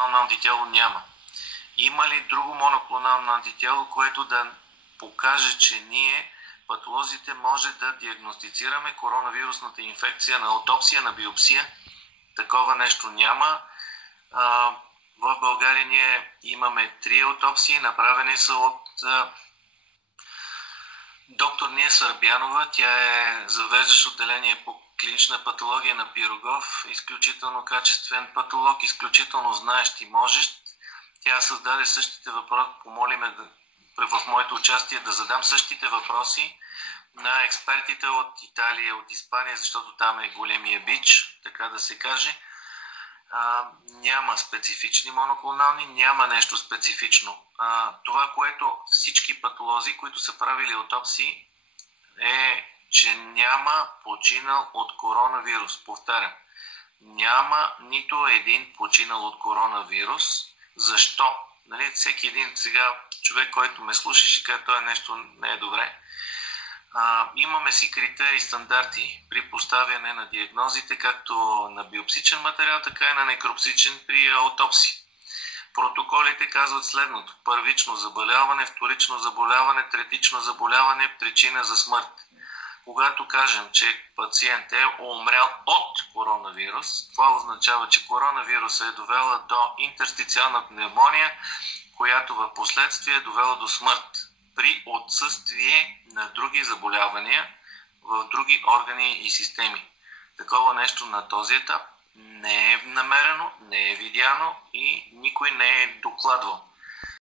моноклонално антитяло няма. Има ли друго моноклонално антитяло, което да покаже, че ние, патолозите, може да диагностицираме коронавирусната инфекция на аутопсия, на биопсия? Такова нещо няма. В България ние имаме 3 аутопсии, направени са от доктор Ния Сърбянова. Тя е завеждащ отделение по клинична патология на Пирогов, изключително качествен патолог, изключително знаещ и можещ. Тя създаде същите въпроси, помолиме в моето участие да задам същите въпроси на експертите от Италия, от Испания, защото там е големия бич, така да се каже. Няма специфични моноклонални, няма нещо специфично. Това, което всички патолози, които са правили аутопсии, е, че няма починал от коронавирус. Повтарям, няма нито един починал от коронавирус. Защо? Нали, всеки един сега човек, който ме слуша, ще каже, това нещо не е добре. Имаме си критерии и стандарти при поставяне на диагнозите, както на биопсичен материал, така и на некропсичен при аутопсии. Протоколите казват следното: първично заболяване, вторично заболяване, третично заболяване, причина за смърт. Когато кажем, че пациент е умрял от коронавирус, това означава, че коронавирус е довела до интерстициална пневмония, която в последствие е довела до смърт при отсъствие на други заболявания в други органи и системи. Такова нещо на този етап не е намерено, не е видяно и никой не е докладвал.